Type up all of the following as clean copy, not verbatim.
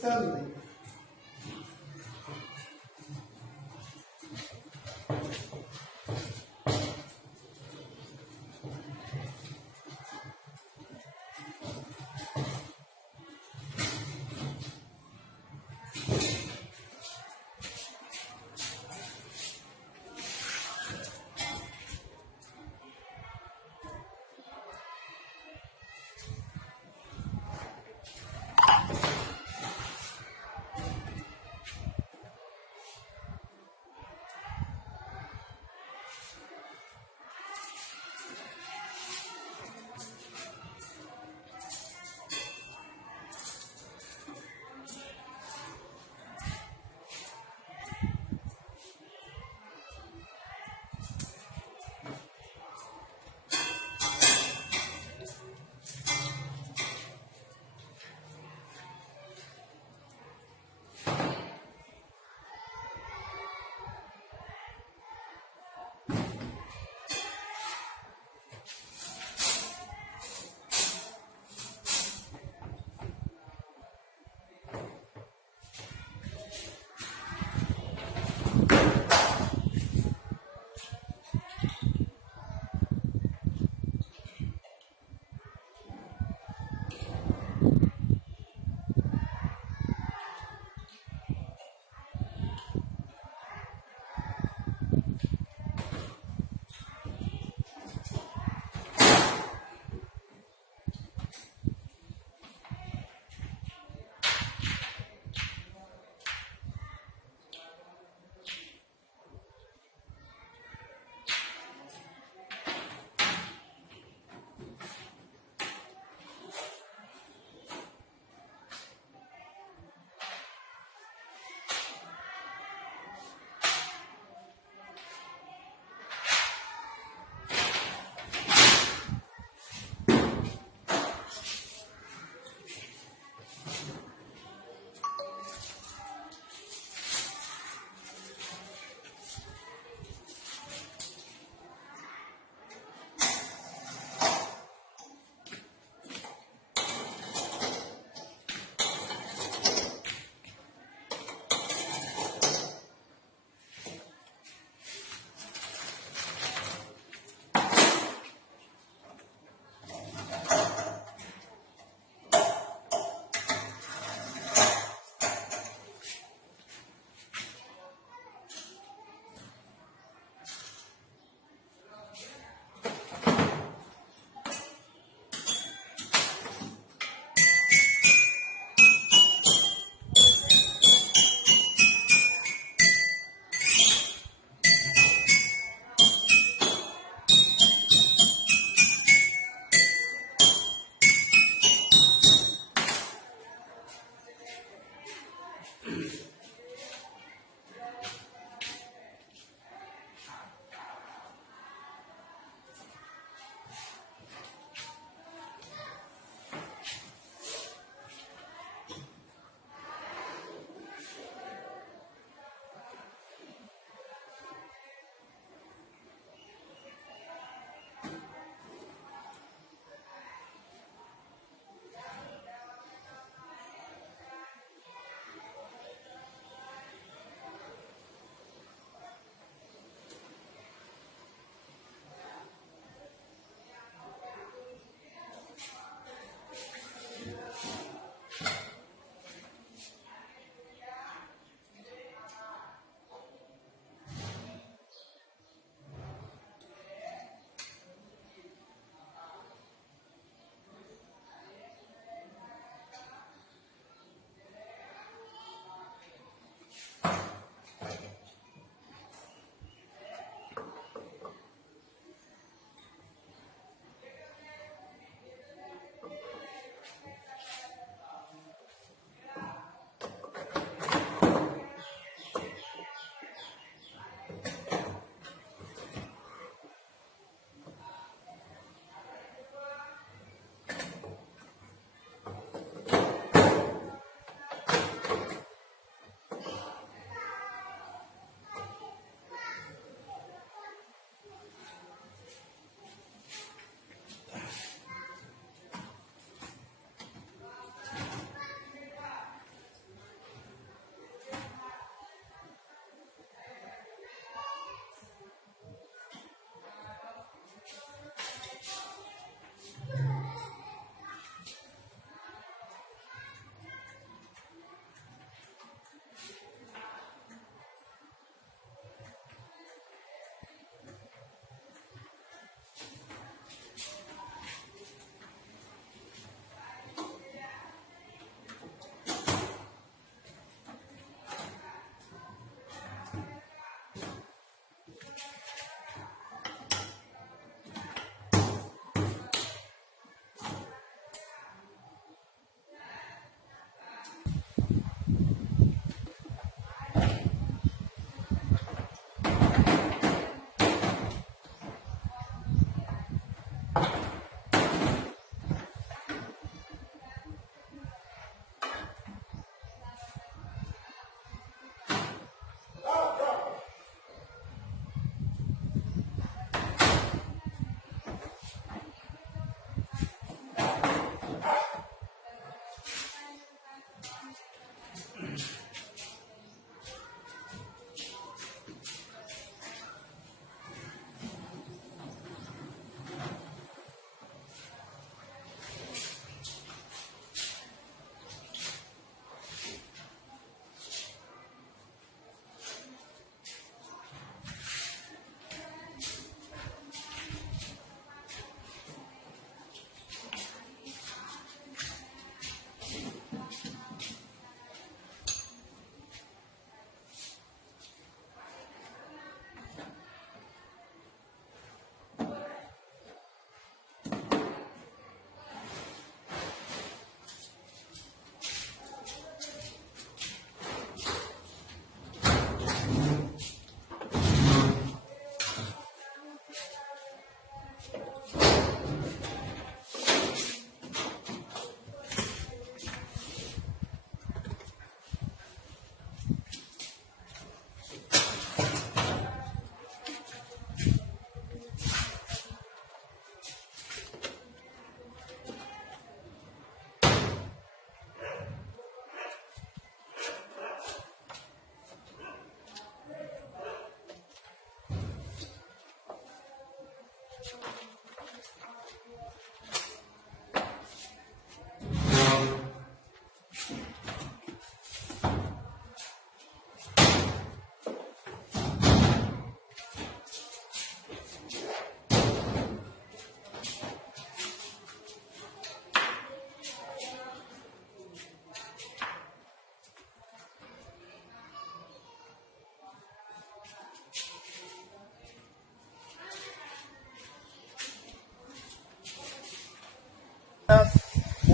सहन नाही.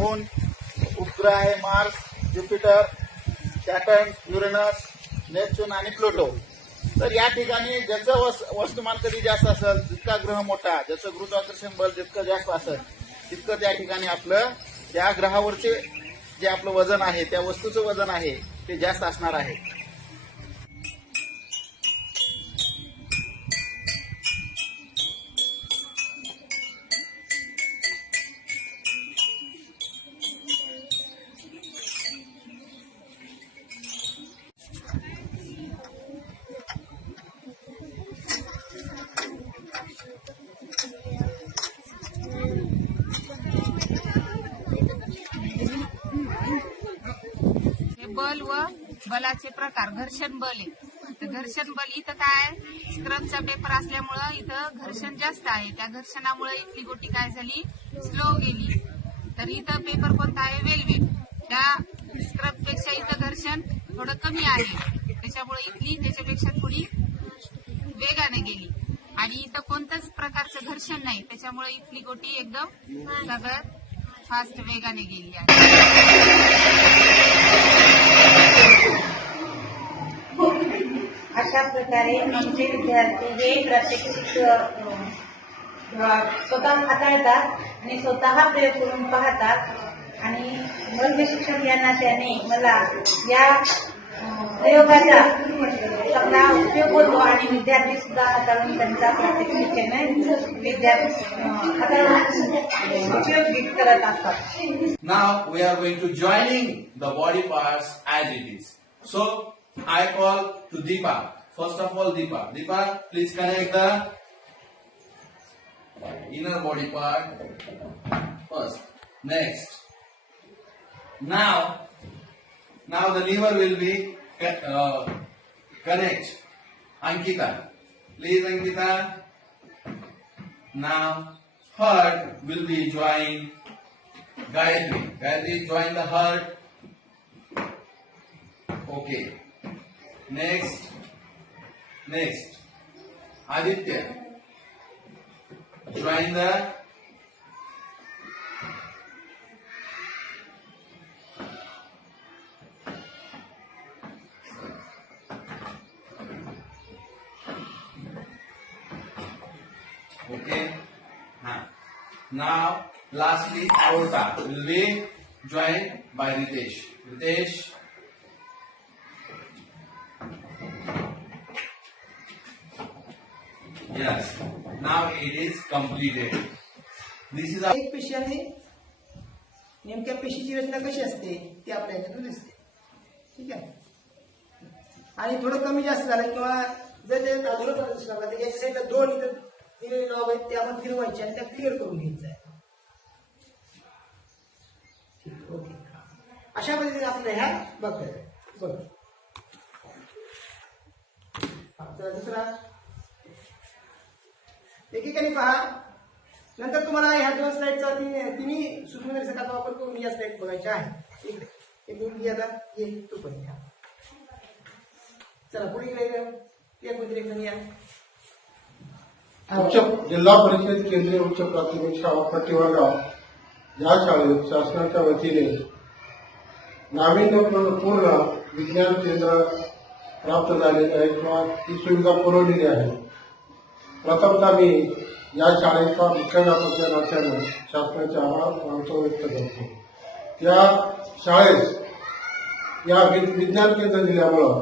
मून, उपग्रह आहे Mars, Jupiter, Saturn, Uranus, Neptune आणि प्लुटो. तर या ठिकाणी ज्याचं वस्तुमान कधी जास्त असेल, जितका ग्रह मोठा, ज्याचं गुरुत्वाकर्षण बल जितकं जास्त असेल तितकं त्या ठिकाणी आपलं त्या ग्रहावरचे जे आपलं वजन आहे, त्या वस्तूचं वजन आहे ते जास्त असणार आहे. बल व बलाचे प्रकार. घर्षण बल आहे. तर घर्षण बल इथं काय, स्क्रबचा पेपर असल्यामुळं इथं घर्षण जास्त आहे. त्या घर्षणामुळे इथली गोटी काय झाली, स्लो गेली. तर इथं पेपर कोणता आहे, वेलवेट. त्या स्क्रबपेक्षा इथं घर्षण थोडं कमी आहे, त्याच्यामुळे इथली त्याच्यापेक्षा थोडी वेगाने गेली. आणि इथं कोणत्याच प्रकारचं घर्षण नाही, त्याच्यामुळे इथली गोटी एकदम सगळ्यात फास्ट वेगाने गेली आहे. अशा प्रकारे आमचे विद्यार्थी हे प्रात्यक्षिक स्वतः हाताळतात आणि स्वतः प्रयोग करून पाहतात. आणि वर्ग शिक्षक या नात्याने मला या प्रयोगाचा चांगला उपयोग होतो आणि विद्यार्थी सुद्धा हाताळून त्यांचा प्रात्यक्षिकेने विद्यार्थी हाताळून उपयोग करत असतात. Now we are going to joining the body parts as it is. So I call to Deepa. First of all, Deepa, please connect the inner body part first. Next. Now the liver will be connect. Ankita, please Ankita. Now heart will be joined. Gayatri, join the heart. Okay. Next. Aditya, join the okay. Now lastly aorta will be joined by Ritesh. Yes. Now it is completed. This is एक पेशी आणि नेमक्या पेशीची रचना कशी असते ती आपल्या याच्यातून दिसते. ठीक आहे. आणि थोडं कमी जास्त झालं किंवा जर ते अधुरं दिसलं तर याच्या साईडला दोन इथं दिलेले नॉब आहेत ते आपण फिरवायचे आणि त्या क्लिअर करून घ्यायचं आहे. ओके. अशा पद्धतीने आपल्या ह्या बघ. दुसरा एकेकाने पहा. नंतर तुम्हाला ह्या दोन स्लाइडचा तिन्ही सूक्ष्म सकाळचा वापर करून या स्लाइड बघायच्या आहे. एक मुलगी आता ये तू पण घ्या. चला पुढे गेले या. उच्च जिल्हा परिषद केंद्रीय उच्च प्राथमिक शाळा प्रतिवर्गाव या शाळेत शासनाच्या वतीने नाविन्यपूर्ण विज्ञान केंद्र प्राप्त झालेले आहे किंवा ती सुविधा पुरवलेली आहे. प्रथमतः मी या शाळेचा मुख्याध्यापक या नात्यानं शासनाचे आभार व्यक्त करतो. त्या शाळेस या विज्ञान केंद्र दिल्यामुळं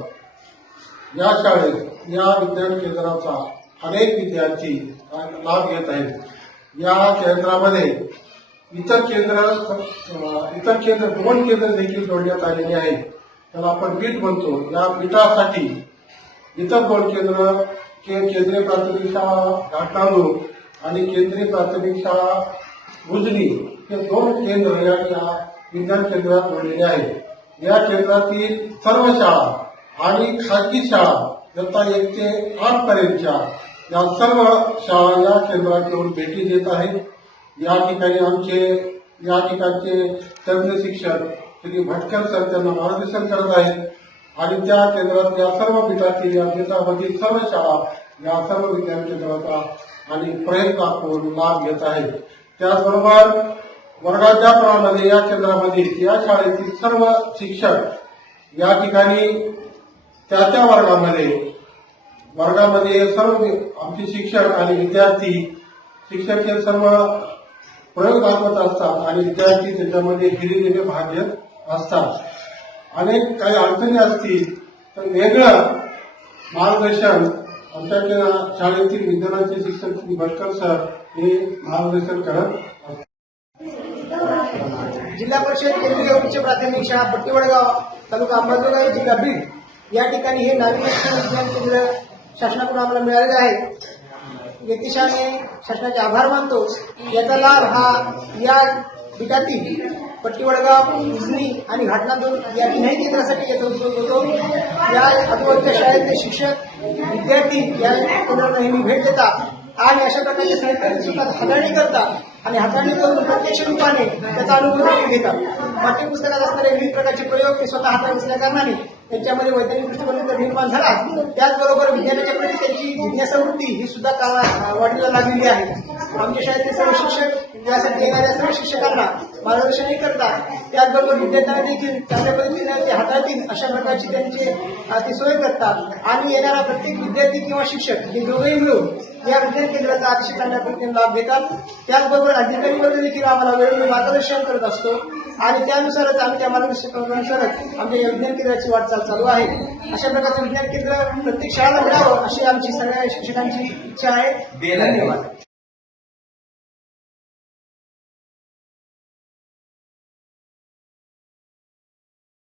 या शाळेत या विज्ञान केंद्राचा अनेक विद्यार्थी लाभ घेत आहेत. या केंद्रामध्ये इतर केंद्र 2 केंद्र देखील जोडण्यात आलेली आहेत. त्याला आपण पीठ म्हणतो. या पीठासाठी इतर 2 केंद्र केंद्रीय प्राथमिक शाळा घाटनांदूर आणि केंद्रीय प्राथमिक शाळा उजनी हे 2 केंद्र या विज्ञान केंद्रात जोडलेले आहेत. या केंद्रातील सर्व शाळा आणि खाजगी शाळा इयत्ता 1 ते 8 पर्यंतच्या या सर्व शाळा या केंद्रात येऊन भेटी देत आहेत. या ठिकाणचे तज्ञ शिक्षक श्री भटकर सर त्यांना मार्गदर्शन करत आहेत आणि त्या केंद्रातल्या सर्व पीठातील या देशामधील सर्व शाळा या सर्व विज्ञान केंद्राचा आणि प्रयत्न करून लाभ घेत आहेत. त्याचबरोबर वर्गात ज्याप्रमाणे या केंद्रामध्ये या शाळेतील सर्व शिक्षक या ठिकाणी त्या वर्गामध्ये सर्व आमचे शिक्षक आणि विद्यार्थी शिक्षक हे सर्व प्रयोग दाखवत असतात आणि विद्यार्थी त्याच्यामध्ये हिरिरीने भाग घेत असतात. अनेक काही अडचणी असतील तर वेगळं मार्गदर्शन आमच्या शाळेतील विज्ञानाचे शिक्षक श्री भटकर सर हे मार्गदर्शन करत असतात. जिल्हा परिषद केंद्रीय उच्च प्राथमिक शाळा पट्टीवडगाव तालुका अंबाजोगाई जिल्हा बीड या ठिकाणी हे नाविन्यपूर्ण विज्ञान केंद्र शासनाकडून आम्हाला मिळालेलं आहे. व्यक्तिशाने शासनाचे आभार मानतो. याचा लाभ हा या ठिकाणी पट्टीवडगाव, उजनी आणि घाटनांदूर या तीनही केंद्रासाठी याचा उपयोग होतो. या आजूबाजूच्या शाळेतले शिक्षक विद्यार्थी या केंद्राला नेहमी भेट देतात आणि अशा प्रकारच्या साहित्याची हाताळणी करतात आणि हाताळणी करून प्रत्यक्ष रूपाने त्याचा अनुभव घेतात. पाठ्यपुस्तकात असणारे विविध प्रकारचे प्रयोग ते स्वतः हातात असल्या कारणाने त्यांच्यामध्ये वैज्ञानिक दृष्टिकोन जर निर्माण झाला त्याचबरोबर विज्ञानाच्या प्रती त्यांची जिज्ञासावृत्ती ही सुद्धा वाढीला लागलेली आहे. आमच्या शाळेतले सर्व शिक्षक यासाठी येणाऱ्या सर्व शिक्षकांना मार्गदर्शनही करतात. त्याचबरोबर विद्यार्थ्यांना देखील चांगल्या पद्धतीने ते हाताळतील अशा प्रकारची त्यांची सोय करतात आणि येणारा प्रत्येक विद्यार्थी किंवा शिक्षक हे दोघेही मिळून या विज्ञान केंद्राचा अतिशय चांगल्या पद्धतीने लाभ घेतात. त्याचबरोबर अधिकारी वर्ग देखील आम्हाला वेळोवेळी मार्गदर्शन करत असतो आणि त्यानुसारच आम्ही त्या मार्गदर्शनानुसारच आमच्या या विज्ञान केंद्राची वाटचाल चालू आहे. अशा प्रकारचं विज्ञान केंद्र प्रत्येक शाळेला मिळावं अशी आमची सगळ्या शिक्षकांची इच्छा आहे. धन्यवाद.